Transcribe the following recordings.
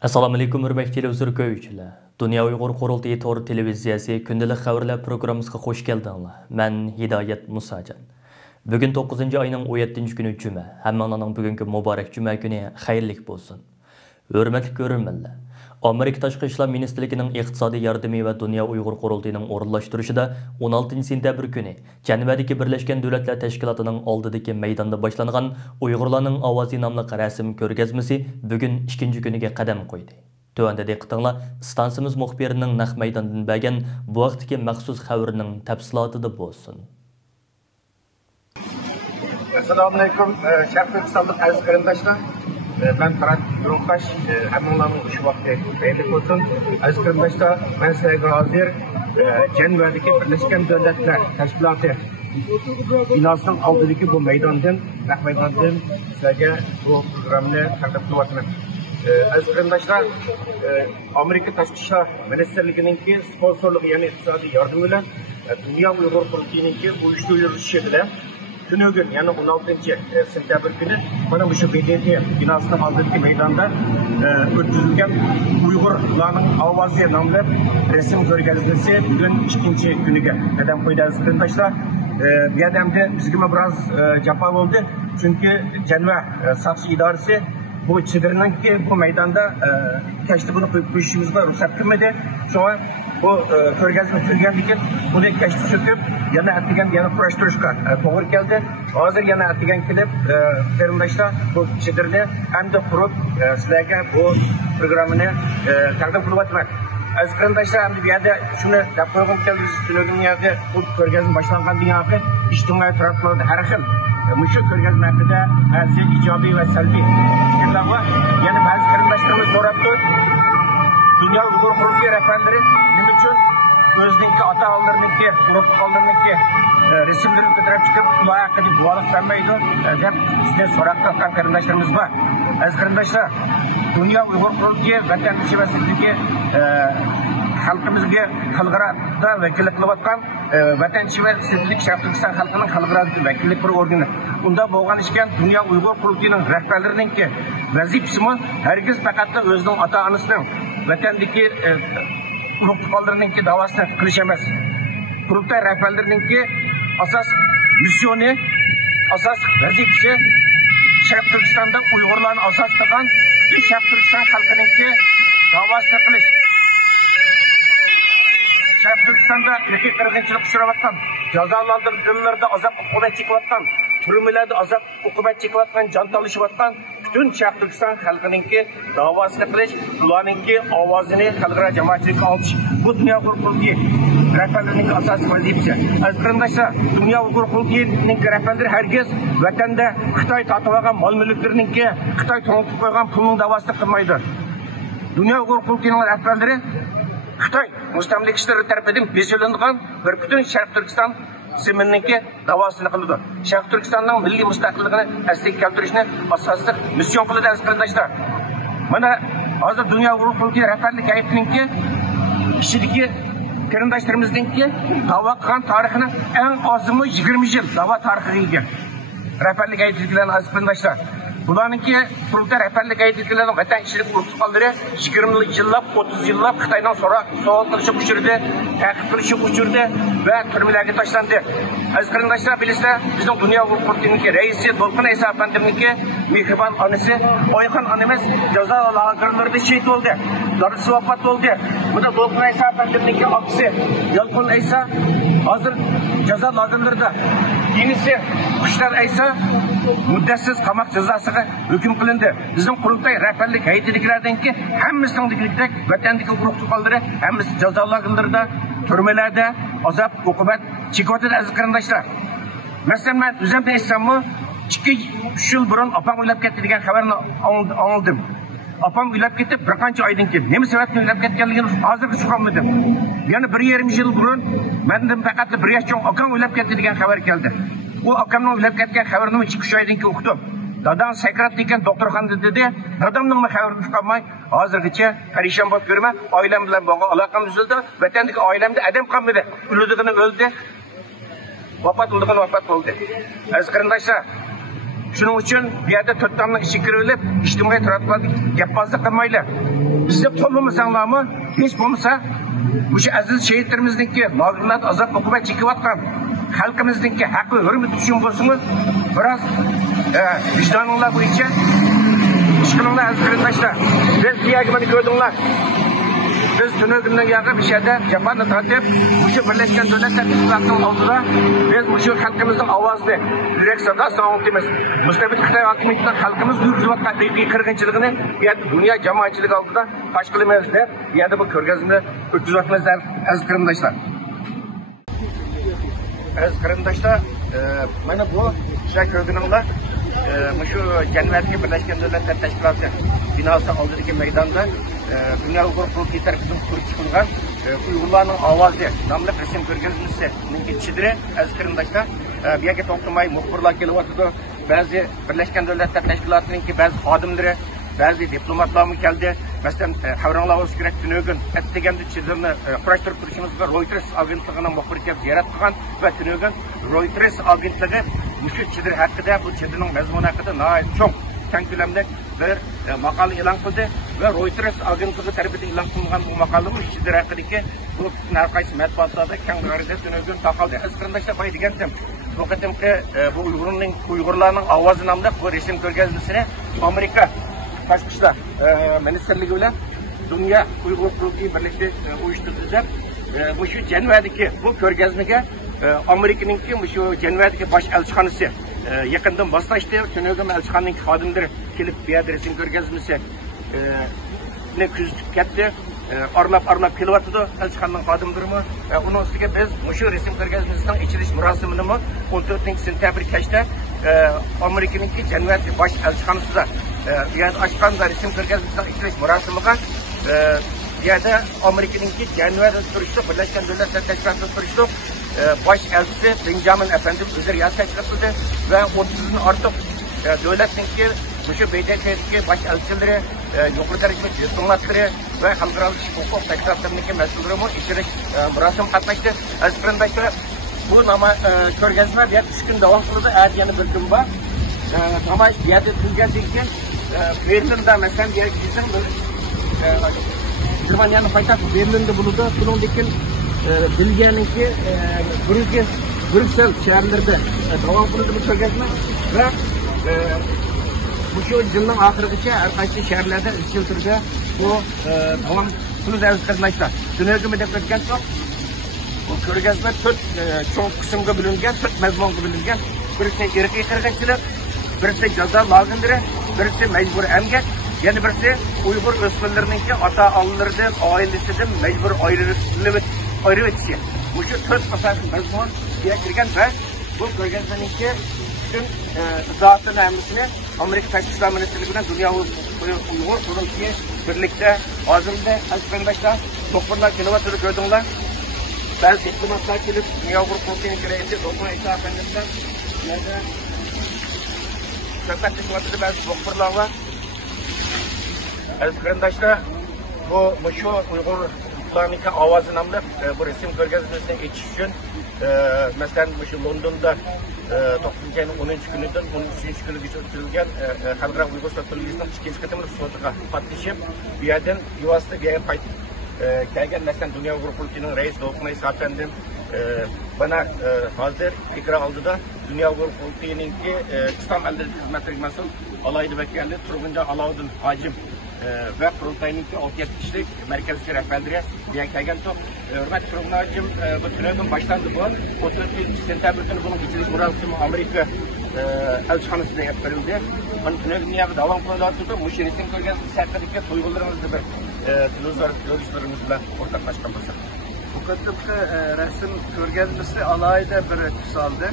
Assalamu alaykum hurmatli televizor ko'ruvchilar. Dunyo Uyg'ur qurultiyi to'g'ri televiziyasi kundalik xabarlar programmasiga xush keldinglar. Men Hidoyat Musajon. Bugun 9-oyning 17-kuni juma. Hammanglarning bugungi muborak juma kuni xayrli bo'lsin. Hurmatli ko'ruvchilar, Amerika Tashqi ishlar ministrligining iqtisodiy yordami va Dunyo Uyg'ur qurultiyining o'rinlashtirishida 16-sentabr kuni Janvadagi Birlashgan Davlatlar Tashkilotining oldidagi maydonda boshlangan Uyg'urlarning ovozi nomli rasm ko'rgazmasi bugun 2-kuniga qadam qo'ydi. Tuvanda diqqatinglar stansiyamiz muxbirining naq maydondan bergan bu vaqtdagi maxsus xabarining tafsilotida bo'lsin. Assalomu alaykum, Sharq Turkistonlik aziz qarindoshlar. Ben Ferhat Yurunkaş, hammalarning shu vaqtga xayrli bo'lsin. Aziz qarindoshlar, men sizlarga hozir Janvadagi Birlashgan Davlatlar Tashkiloti binosining oldidagi bu maydondan, naq maydondan sizlarga bu programmani taqdim qilyapman. Aziz qarindoshlar, Amerika Tashqi ishlar ministrligining sponsorligi, ya'ni iqtisodiy yordam bilan Dunyo Uyg'ur qurultiyining uyushtirilishi bilan Tünögün, yani 16. sentabr günü bana bu şu BDT binasının aldığındaki meydanda ötüzülgen Uygurlarının avazı namlı resim görgezmesi bugün 2. günüge. Neden koyduğunuz arkadaşlar? Bir adamda bizgime biraz cevap oldu. Çünkü Cenve Satış İdaresi bu çadırının ki bu meydanda keşti bunu koyuşumuzda ruhsat kılmadı. Şu an bu körgezme türgendikin bunu keşti söküp yana atlayan yana kuraştırışka doğru geldi. Hazır yana atlayan kilip karındaşlar bu çadırını hem de kurup sizlerge bu programını takdim kılıp atmak. Az karındaşlar hem de bir yerde şunu yapıyorum geldi üstüne yerde bu körgezme başlangan dünyada içtimai taraflarda her xil Müşük körgezme hakkında hepsi icabi ve selbi fikirler var. Yani bazı karındaşlarımız soraptı. Dünya Uyghur Qurultiyi rehberleri nima uchun o'zining ota-onalarniki, urug'-fuqarolarniki resimlerini ko'tarib chiqib, ular haqida guvohlik bermaydi deb sizdan so'rab turgan qarindoshlarimiz bor. Aziz qarindoshlar, Dunyo Uyg'ur Qurultiyi vatansevarligi xalqimizga xalqaro vakillik qilayotgan vatansevarlik Sharq Turkiston xalqining xalqaro vakillik bir organi. Unda bo'lgan ishkan Dunyo Uyg'ur Qurultiyining rahbarlarininki vazifasi hargiz faqat o'zining ota-onasining vatandagi urug'-fuqarolarninki davosini qilish emas. Qurultay rahbarlarininki asos missioni, asos vazifasi Sharq Turkistonda Uyg'urlarni asos qilgan butun Sharq Turkiston xalqininki davosini qilish. Sharq Turkistonda irqiy qirg'inchilik uchrayotgan, jazolandirillarda azob uqubat chekayotgan, turmalarda azob uqubat chekayotgan, jon talashayotgan bütün Sharq Turkiston xalqininki davosini qilish, ularninki ovozini xalqaro jamoatchilikka oltish bu Dunyo Uyg'ur Qurultiyi rahbarlarining asosiy vazifasi. Aziz qarindoshlar, Dunyo Uyg'ur Qurultiyining rahbarlari hargiz vatanda Xitoy tortib olgan mol-mulklarninki, Xitoy to'ntib qo'ygan pulning davosini qilmaydi. Dunyo Uyg'ur Qurultiyining rahbarlari Xitoy mustamlikchilari tarafidan beso'lingan bir butun Sharq Turkiston zeminninki davosini qildi. Sharq Turkistonning milliy mustaqilligini asliga keltirishni asosiy mission qildi aziz qarindoshlar. Mana hozir Dunyo Uyg'ur Qurultiyi rahbarlik hay'atininki ishidagi qarindoshlarimizningki da'vo qilgan tarixini eng ozimi 20 yil da'vo tarixiga ega. Rahbarlik hay'atidagilar aziz qarindoshlar. Bularninki Qurultay rahbarlik hay'atidagilarning vatan ishilik urug'-fuqarolari 20 yillab, 30 yillab Xitoydan savol qilishi uchirdi, ta'qib qilishi uchirdi va turmalarga tashlandi. Aziz qarindoshlar, bilasizlar, bizning Dunyo Uyg'ur Qurultiyining raisi Dolqin Aysa afandimniki mehribon onasi Oyxon onamiz jazo lagerlarida shahid bo'ldi. Darisi vafot bo'ldi. Bunda Dolqin Aysa afandimniki otasi Yolqin Aysa hozir jazo lagerlarida. Yenisi Qushlar Aysa muddatsiz qamoq jazosiga hukm qilindi. Bizning Qurultay rahbarlik hay'atidagilardanki hammasining digidek vatandagi urug'-fuqarolari hammasi jazo lagerlarida, turmalarda azob uqubat chekyapti aziz qarindoshlar. Masalan, men o'zimdan aytsammi, 2-3 yil burun opam o'ylab ketdi degan xabarni oldim. Opam o'ylab ketdi bir qancha oydan keyin. Nima sababdan o'ylab ketganligini hozirga tushunmadim. Yana 1,5 yil burun mendan faqat bir yosh cho'ng akam o'ylab ketdi degan xabar keldi. U akamning o'ylab ketgan xabarini 2-3 oydan keyin o'qidim. Dadam sakrat degan doktorxonada dedi. Dadamning xabarini tushunmay, hozirgacha parishon bo'lib yurman. Oilam bilan bo'lgan aloqam uzildi. Vatandagi oilamda adam qolmadi. O'ldigini o'ldi. Vafot bo'ldi. Aziz qarindoshlar, Shuning uchun bu yerda to'rttamning ichiga kirib olib, ijtimoiy tarmoqlarda gapbozlik qilmaylar. Bizni qo'llamasanglarmi, hech bo'lmasa o'sha aziz shehidlarimizningki nogironlar azob uqubat chekayotgan xalqimizningki haqqi hurmat uchun bo'lsangiz, biroz vijdoninglar bo'yicha ish qilinglar aziz qarindoshlar. Biz bu yerga mana ko'rdinglar. Biz tünögünden yargı bir şeyde Japon'da tatip, bu şu Birleşken Devletler Teşkilatı'nın altında biz bu şu halkımızın avazını direkt sadasını anlatıyoruz. Müstebit Xitay hakimiyetinden halkımız yürüzüvat haqiqiy kırgınçılığını bir yerde dünya cemaatçılık altında kaç kılımızlar, bir yerde bu körgezimde 360'lar az kırımdaşlar. Az kırımdaşlar, bana bu şey kördüğünümle şu Cennetteki Birleşken Devletler Teşkilatı binası aldığındaki meydanda Dünya Uyghur Kurultayı tarafından kurup çıkılgan Uygurların Avazı namlı resim körgezmesi'nin geçişidir. Az kırımdaşlar bir yerde toplamayı muhbirler gelip oturdu. Bazı Birleşken Devletler Teşkilatı'nın ki bazı hadimleri, bazı diplomatlar mı geldi. Mesela havranlar olsun gerek tünögün ettiğinde çizimini kuraştırıp duruşumuzda Reuters agentliğine muhbirlik ziyaret kılan ve tünögün Reuters agentliği bu şu çidir hakkında bu çidirin mezmunu hakkında çok keng ko'lamda bir maqola e'lon qildi va Reuters agentligi tarafidan e'lon qilingan bu maqola bu chizir haqidagi bu narqaysi matbuotlarda keng darajada tunugun taqaldi. Az qarindoshlar boy degandim. Bu qatimki bu Uyg'urlarning ovozi nomli bu resim ko'rgazmasini Amerika tashqi ishlar ministrligi bilan Dünya Uyghur Kurultayı birlikda uyushtirdilar. Bu shu Jenevadagi bu ko'rgazmaga Amerika'ningki şu Jenevadagi bosh elchixonasi yakından başlaştı. Tünögüm elçikanın xodimlari kelip bir yerde resim ko'rgazmasi ne küzüp ketdi. Arlap kelyapti elçikanın xodimlarimi. Onun üstüge biz şu resim ko'rgazmasining ichilish murosimini 14 sentyabr kechda Amerika'ningki Jenevadagi bosh elchixonasida yani açkan da resim ko'rgazmasining ichilish murosimiga bu yerda Amerika'ningki Jenevada turishdi, Birleşken Devletler Teşkilatı'nda turishdi. Baş elçisi Benjamin Efendi özel yasaçlık kıldı ve 30'un artık devletinki bu şu BDT'deki baş elçileri, yukarı dereceli diplomatları ve halkaralı hukuk teşkilatlarındaki mesullerimi içerik murasim katlaştı. Azkırındaşlar bu nama körgezme bir 3 gün devam kıldı. Eğer yani bir gün var. Ama bir yerde Türkiye'deki Berlin'de mesela bir yere gitsin Germanya'nın paytahtı Berlin'de bulundu. Bunun Bilge'ninki Brüksel şehirlerinde devam kıldı bu körgezme ve bu şu yılın ahırıgacha her qaysi şehirlerde izchil turda bu devam kıldı aziz qarindoshlar. Dunyoga deb o'tgan so'q bu ko'rgazma 4 cho'ng qismga bo'lingan, 4 mazmunga bo'lingan. Birisi irqiy qirg'inchilik, birisi jazo lozimlari, birisi majbur emgak, yana birisi Uyg'ur o'smirlarininki ota-onalaridan, oilasidan majbur ayrı ötesi. Bu şu 4 asasın mazmun diye girgen ve bu ko'rgazmaninki bütün izohatini hammasini Amerika Tashqi ishlar ministrligidan Dünya Uyghur Kurultayı birlikte hozirda qarindoshlar doktorlar kelyapti ko'rdinglar. Bazı diplomatlar kelib Dünya Uyghur Kurultayı'nın raisi Doktor İsa Efendimizden yerda suhbat qilishmoqda bazı doktorlar var. Aziz qarindoshlar bu şu Uyghur Kurultayı'nın avazı namlı bu resim ko'rgazmasini geçiş için mesela şu London'da 9. ayın 10. gününden 13. günü geçirilgen Halkara Uyghur Sosyolojisi'nin ikinci katımını soğutuğa patlayışıp bir yerden yuvasında bir yere paytıp gelgen mesela Dünya Uyghur Kurultayı'nın reis Doktor İsa Efendim bana hazır fikri aldı da Dünya Uyghur Kurultayı'nınki İslam elleri hizmetleri nasıl alaydı vekilli Turgunca Alauddin Hacim ve Kurultayı'nınki 6-7 kişilik merkezci rehberleri diye gelgen top. Hürmetli Turgunacığım bu tünögün başlandı bu. 34 Sentyabr'da bunun geçiriş murasimi Amerika elçixanasında yapıldı. Bunun tünögün niye devam kılıyordu? Muşi resim ko'rgazmasi haqidagi tuyg'ularimizni bir televizor görüşlerimizle ortaklaşkan bo'lsa. Bu qatimki resim ko'rgazmasi alayda bir tus oldi.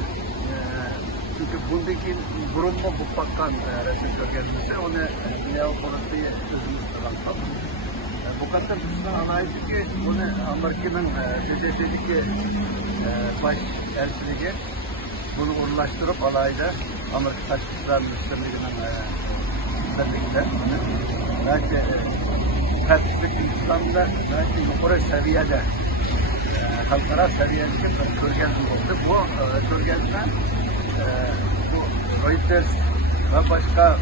Çünkü bundaki burunma bu bakkan resim ko'rgazmasi onu Dünya Kurultayı özümüz tutan. Bu kadar tutan alaydı ki bunu Amerika'nın BDT'deki baş elçiliği bunu ulaştırıp alayda Amerika Tashqi ishlar ministrligining birlikda belki xavfsizlik İslam'da belki yuqori seviyede xalqaro seviyedagi bir ko'rgazma bo'ldi. Bu ko'rgazma bu Reuters ve başka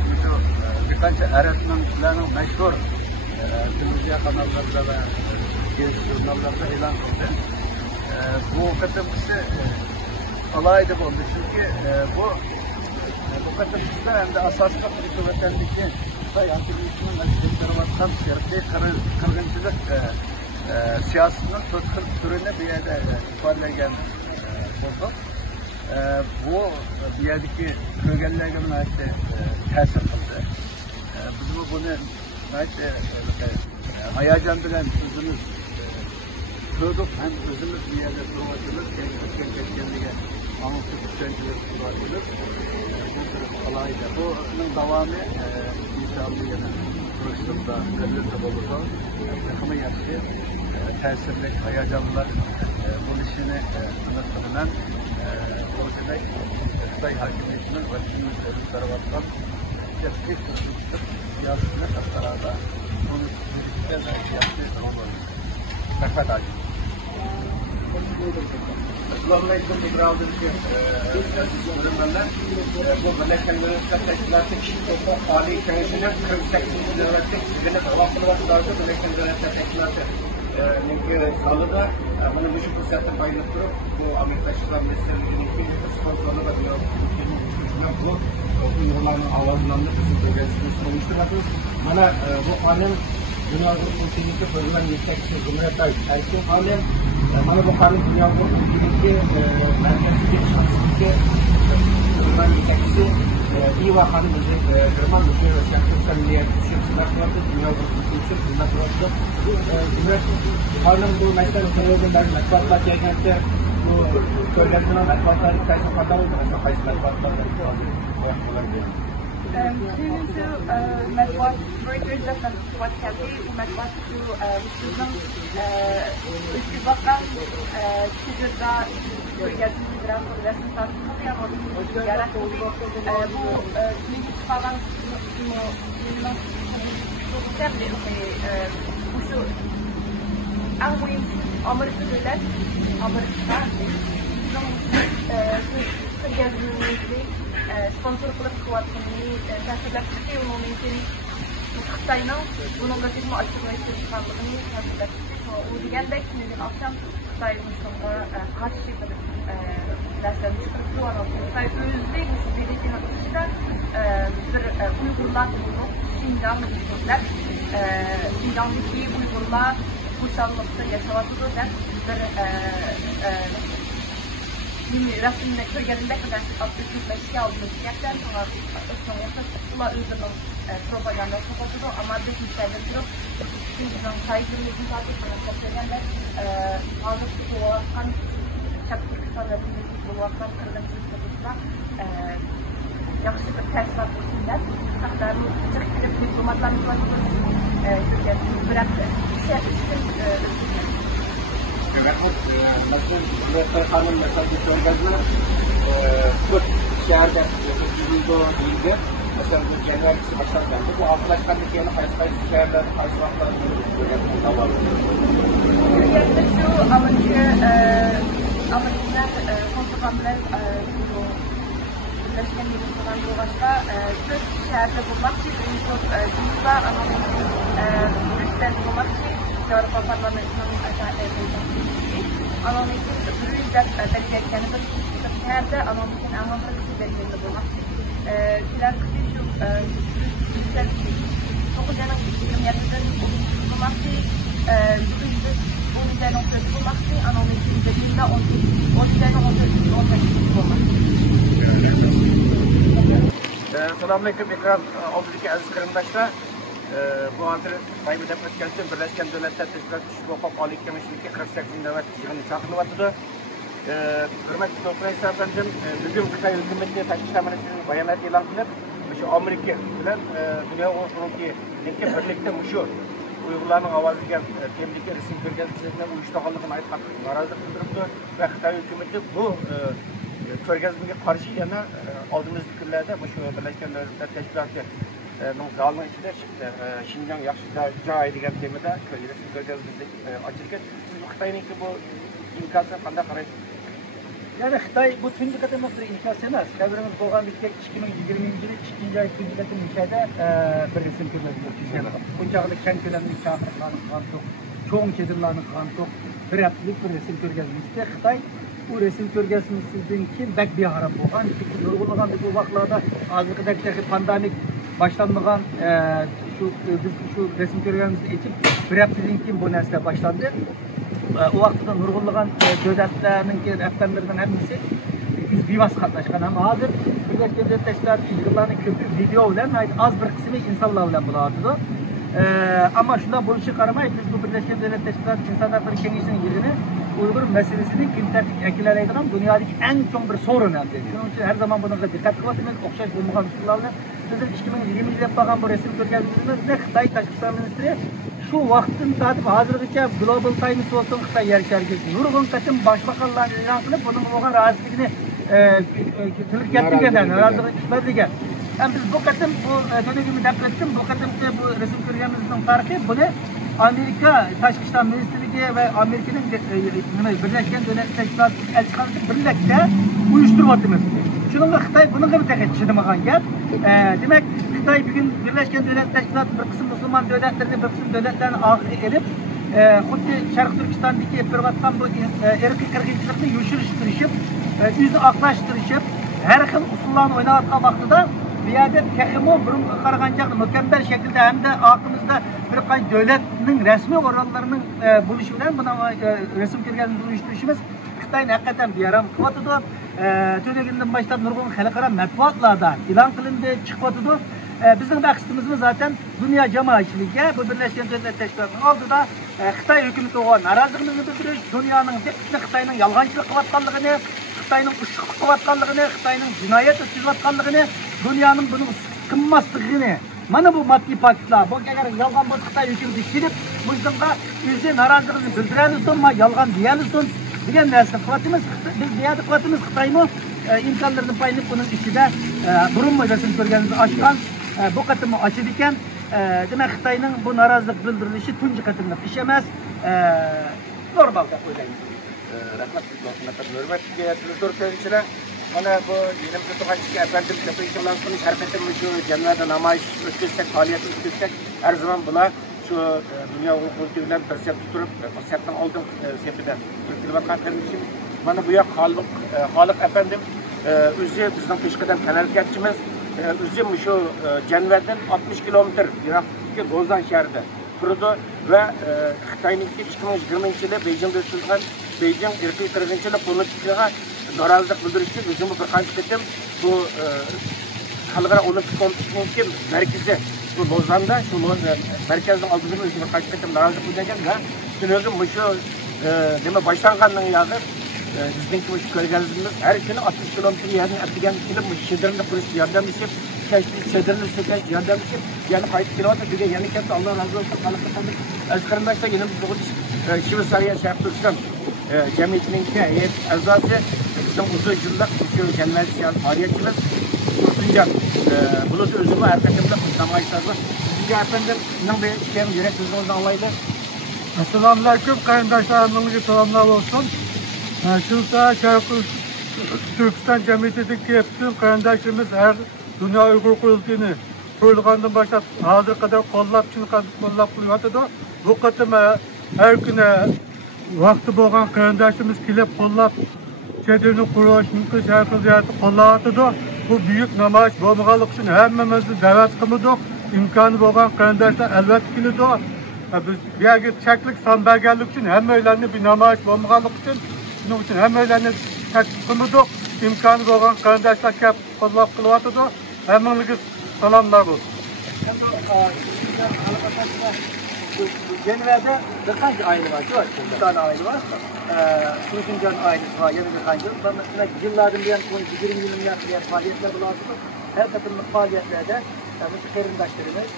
birkaç öğretmenlerinin meşhur televizyon kanallarında ve jurnallarda ilan kıldı. Bu katılımcısı alaydı oldu çünkü bu katılımcıda hem de asaslı hükümetlerindeki Xitay anti-Müslüman aktiviteleri baktan kırgınçılık siyasının türüne bir yerde ifadeleyen oldu. Bu bir yerdeki köylülerine münaşte tesir kıldı. Bizim bunu münaşte hayacan bilen özümüz gördük, hem özümüz bir yerde durmadılar, kendine anlatıp düşünceler durmadılar. Bu tür alayda. Bunun devamı inşallah yine Kırıştır'da, Kırıştır'da olursa takımı yaptı. Tesirli, hayacanlar bu işini anlatılan o demek Xitay hakimiyetinin başının tarafından gerçek kuruluştur. Siyasına katlarada bunu birlikte yaptığı zaman olur. Mehmet Ali. Assalamualaikum ibrahim bu Birleşen Milletler Teşkilatı Kişi Hukuk Ali Kenesi'nin 48. devletlik sizlerine vakfını vakılardı Birleşen Milletler Teşkilatı salıda bana bu fırsatı paylaştırıp bu Amerika Şıklar Ministerliği'nin sponsorlu ve Türkiye'nin uçuşundan bu Uygurların avazlarında kısım bölgesini oluşturmaktadır. Bana bu annem Dünya Hukuk'undaki program yetkisi Cumhuriyet Erkin Alem bana bu kanun Dünya Hukuk'undaki merkezindeki şahsındaki program yetkisi İva Hanım bizi Kırman Müdür ve Şarkı Samimiyet Şirketlerinde Dünya Hukuk'undaki Cumhuriyet Hanım bu mesele televizyon matbuatlar yayınlattı. Bu söylenmenin matbuatları kaçta kadar oldu mesela kaçta matbuatları Birincisi matbuat Reuters dan matbuat kami matbuat itu bizim istifakkan sejurda bergabung dalam progresi satu yang mau diarah bu falan minimum produser de bu ang muhim Amerika devlet Amerika tergabungnya sponsor kılıp kuvvetini tasarlar çıkıyor onun mümkün Xitay'ın bunun gazetimi açıklayıcı çıkanlığını tasarlar çıkıyor. O degende şimdi akşam Xitay'ın sonunda karşı bir derslerini çıkartıp bu anlamda Xitay özde bu birlikte hatırışta bir Uygurlar bunu Şincan Uygurlar Şincan'daki Uygurlar bu şanlıkta yaşavatıdır ve bir resimde köylerinde kadar aktifleşki aldığımız yerden sonra ısınırsa tutula özünün propaganda kapatıldı ama bir kimsenin yok. Çünkü saygınlığın takip edilmesinden de ağırlıklı olaraktan çaktık sanatımız olaraktan kırılımcılık konusunda yakışı bir ters atmışlar. Hatta bu Türkiye'de diplomatlarımız var. Türkiye'de bıraktı. Nasıl Hanım mesela bu Körgaz'ı Kürt şehirde yapıcılığı değildi. Mesela bu Cenevisi başlandı. Bu Afganistan'daki yani kayısı şehirler, kayısı vakitlerin böyle bir dava var. Türkiye'de şu Amerika'da konservanlar Birleşken Milletler'den bir başka Kürt şehirde bulmak için çok Cumhurlar Brüksel'de bulmak için Avrupa Parlamento'nun Anamik'in ürünler belirlendiğini bir şehirde Anamik'in anlamlısı belirlendiğini bulmak. Filan kısa şu Brüksel çok canım 27'den bulmak için onun üzerine oturup bulmak için Anamik'in üzerinde 10 üzerine oturup bulmak. Selamünaleyküm ekran oldukça aziz kırımdaşlar. Bu hazır Tayyip Erdoğan'ın Birleşken Devletler Teşkilatı Kişi Hukuk Ali Kenesi'ndeki 48. devlet yığını çağrılıvatıdır. Hürmetli Doktor Efendim, bugün Xitay hükümetine taşışlamanın bayanat ilan kılıp, şu Amerika bilen Dünya Hukukundaki birlikte şu Uygurların avazı gelen temdeki resim körgazlıklarına uyuştuğanlığına ait narazı kıldırıptı ve Xitay hükümeti bu körgazlığa karşı yana aldığımız günlerde şu Birleşken Devletler Teşkilatı zalının içinde Şinjan yaxşı degan temada resim körgazlığı açılgan. Siz Xitay'ningki bu imkonsiyat qanday qaraysiz? Yani Xitay bu tunji qatımlıq bir inkas emas. Xəbərimiz bolğan bitək 2020-ci il 2-ci ay tunji qatım inşada bir resim görməkdir. Bunçaqlı kən köləmli çağırıqların qantoq, çoğun kedirlarının qantoq, bir haftalık bir resim görgəzmişdi. Xitay bu resim görgəzmişizdən kim bək bir harap bolğan, nurgulluğan bu vaxtlarda azlıqdakı pandemik başlanmağan biz şu resim görgəzimizi etib bir haftadan kim bu nəslə başlandı. O vaxtda nurgulluğan dövlətlərinin rəhbərlərinin hepsi biz bivas qatnaşqan ama hazır Birleşmiş Devletler yığılarının köpü video bilen az bir kısmı insanlar bilen bulardı. Ama şundan bu işi qaramayız biz bu Birleşmiş Devletler İnsan Hakları Kengesi'nin yığını Uygur meselesini gün tertip ekileleydiğim dünyadaki en çok bir sorun önemli. Şunun için her zaman buna dikkat kılatımız okşaş bulmadan tutularını bizim 2020 yıl yapılan bu resim görgəzimizde ne Xitay Taşkıstan Ministri şu vaktin tatip hazırlıkça Global Times olsun Xitay yer şergesi. Nurgun katım başbakanlarını ilan kılıp bunun oğan razılıkını tülük ettiğinden, razılık işbirliği. Yani biz bu katım bu dönemi naklettim, bu katım bu resim görgəzimizin farkı bunu Amerika Taşkıstan Ministrliği ve Amerika'nın Birleşken Devletler Elçikanlısı birlikte uyuşturmadığımız. Şununla Xitay bunun gibi tek etçidimağın gel. Demek Xitay bugün Birleşken Devletler bir kısım Müslüman devletlerini bir kısım devletlerini ahir edip Xuddi Şarkı Türkistan'daki yapırvattan bu erkek kırgınçılıkını yuşuruşturuşup, yüzü aklaştırışıp, her xil usullarını oynatkan vaxtıda bir yerde tekimo burun qarğancaq mükemmel şekilde hem de aklımızda bir qay devletinin resmi organlarının buluşu bilen buna resim görgəzimizi uyuşturuşumuz Xitay'ın hakikaten bir yaram kıvatıdı. Tüyleginden başlayıp nurgun xalqara matbuatlarda ilan kılındı, çıkıvatıdı. Bizim məqsədimiz zaten dünya cemaatçiliğe bu Birleşmiş Devletler Teşkilatı'nın oldu da Xitay hükümeti olan narazılığımızı bildiriş, dünyanın Xitay'ın yalğancılık kıvatkanlığını, Xitay'ın uşuq kıvatkanlığını, Xitay'ın cinayet üstüvatkanlığını, dünyanın bunun kınmazlığını, mana bu maddi paketler, bu eğer yalğan bu Xitay hükümeti silip, bu yüzden yüzde narazılığını bildiren olsun, yalğan diyen olsun, diyen nəsil kıvatımız, biz diyen kıvatımız Xitay'ın imkanlarının payını bunun içinde burun resim görgəzimizi açkan, bu katımı açıd iken demek Xitay'ın bu narazılık bildirilişi tunji katımlık iş emas, normal da koyayım. Rahmat hürmetli televizyonlar, mana bu 29 efendim yapıcılarının şirketimiz şu cennet namayış ötküsek, faaliyet ötküsek her zaman buna şu dünya hukukuyla persept tutup perseptten aldım sepeden Türkiye vakatlarının için mana bu ya halık efendim üzü bizden peşkeden tenelkiyatçımız üzüm şu Cenver'den 60 kilometre Irak'taki Gozan şehrinde kurdu ve Xitay'ın 2020 yılı Beijing'de açılgan Beijing irqi kırgınçılık politikaya narazılık bildirişti. Bizim bu birkaç ketim bu Xalqaro Olimpik Komitesi'nin merkezi bu Lozan'da şu merkezden aldığımız birkaç ketim narazılık bildirgen ve sünözüm bu şu deme başlanganın yağı bizdenki bu körgəzimiz her günü 60 kilometre yerine etkigen kilim bu şehirlerinde polis yardım edip şehirlerinde söken yardım edip yani kayıt kilometre düge yani kent Allah razı olsun kalıp efendim Özkarındaş'ta yine bu Şivasariya Şarkı Türkistan cemiyetinin heyet azası bizim uzun yıllık şu genel siyasi faaliyetimiz Kursuncan Bulut Özümü Erkekim'de kutlamayışlarla sizce efendim inan ve işleyen yönet sözünüzden alaydı. Esselamu Aleyküm kardeşlerimizin selamlar olsun. Şurada Şarkı Türkistan Cemiyeti'ndeki bütün kardeşlerimiz her Dünya Uygur Kurultayı'nı kurulgandan başlayıp hazır kadar kollap kılıyordu. Bu katıma her güne vakti boğan kardeşlerimiz kilip kollap çedirini kuruş, mümkün şarkı ziyareti kollatıdı. Bu büyük namayiş boğmalık için hemmimizi davet kılıyorduk. İmkanı boğan kardeşler elbette kılıyordu. Biz bir yerde çeklik sanbergerlik için hemmelerini bir namayiş boğmalık için bunun için hemmelerini çeklik kılıyorduk. İmkanı boğan kardeşler kep kollap kılıyordu. Hemmeniz salamlar olsun. Cenver'de birkaç aile var, bir tane aile var. Kursuncan ailesi var, yeni bir aile. Mesela yıllardan bir yana 20 yılından bir faaliyetler bulaştık. Her katılımlık faaliyetlerde mesela kerindaşlarımız,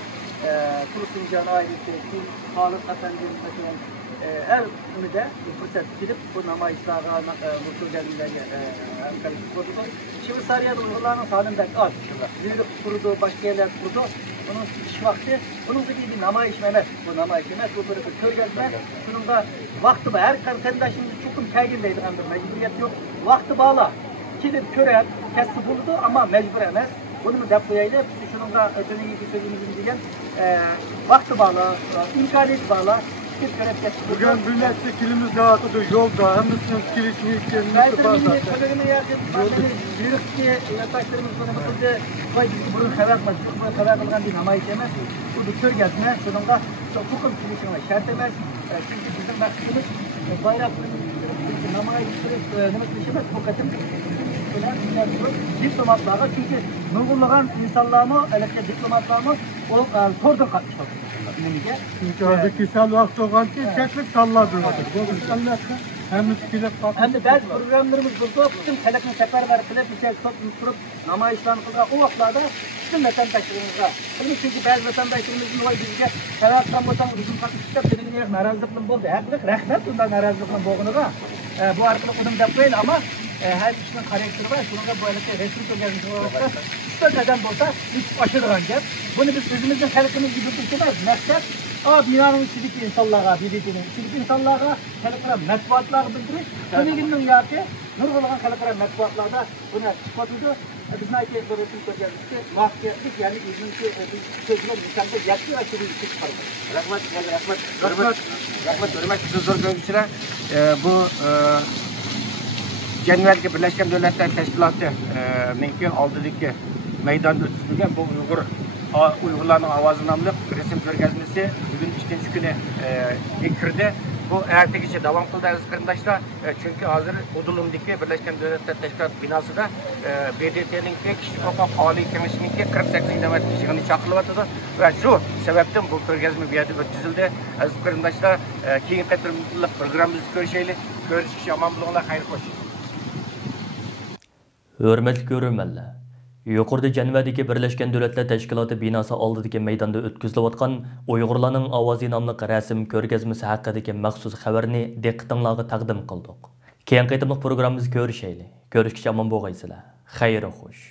Kursuncan ailesi, Sağlık Efendimiz mesela her ümide fırsat gidip bu namayışlara, mutlu gelmeleri karışık oldu. Şimdi Sarıya'da Uğurlar'ın sağlığındaki az. Zirlik kurudu, başka yerler kurudu. bunun iş vakti, bunun gibi bir namayış emas, bu namayış emas, bu bir ko'rgazma. Bunun da vakti var. Her qarindoshimiz chuqur kelgin deydigan bir mecburiyet yok. Vakti bağla. Kelib ko'radi, kasbi bo'ladi, ammo majbur emas. Bunu deb qo'yaylik. Shuningga o'tiniga so'zimizni degan vaqti bağla, imkoniyat bağla. Bugün millet kilimiz dağıtıdı yolda, hem de kilişini kendimizi diplomatlarga çünkü nurgulluğun insanlarını, elektrikli diplomatlarını o torda katmışlar. Çünkü hazır kişisel vakti olan ki teklik salladı. Hem de bazı programlarımız burada bütün telefon seferber kılıp bir şey tutup namayışlarını kıldılar. O vaktlarda bütün vatandaşlarımıza. Çünkü bazı vatandaşlarımızın o bizge taraftan bosan bizim katışta dediğine narazılıkla oldu. Heplik rahmet bundan narazılıkla boğunuğa. Bu arkalık onun yapmayın ama her kişinin karakteri var. Şunun da böyle resmi görüntüsü olarak işte neden olsa hiç aşırılan gel. Bunu biz özümüzün halkımız gibi tutmayız. Maksat binanın içindeki insanlara, içindeki insanlara halklara matbuatlar bildiriş. Bunun gibi yaki nurgulanan halklara matbuatlarda buna çıkartıldı. Biz ne ki bu resim görüntüsü mahkemlik yani İzmir'de sözler insanda yaklı açılı bir çıkardı. Rahmat, hürmetli zor görüşçüler. Bu Cenevdeki Birleşmiş Milletler Teşkilatı mümkün aldığı meydanda ötüzülgen bu Uygurların Avazı namlı resim görgezmesi bugün ikinci günü girdi. Bu ertesi devam kıldı aziz kardeşler. Çünkü hazır Udulum'daki Birleşmiş Milletler Teşkilatı binası da BDT'nin kişilik hukuk Ali Kengeşi'nin 48 demet kişinin çakılıvatıdı. Ve şu sebepten bu görgezme bir yerde ötüzüldü. Aziz kardeşler, keyin katılımcılık programımızı görüşeyle. Görüşüşü aman bulunlar, hayır hoş. Hürmetli görürmenler. Yuqorida Jenevadagi Birleşken Devletler Teşkilatı binası oldidagi maydonda o'tkazilayotgan Uyg'urlarning ovozi nomli rasm ko'rgazmasi haqidagi maxsus xabarni diqqatingizga taqdim qildik. Keyingi qitimliq programmamizda ko'rishaylik. Ko'rishgacha omon bo'lgaysizlar. Xayr-u xush.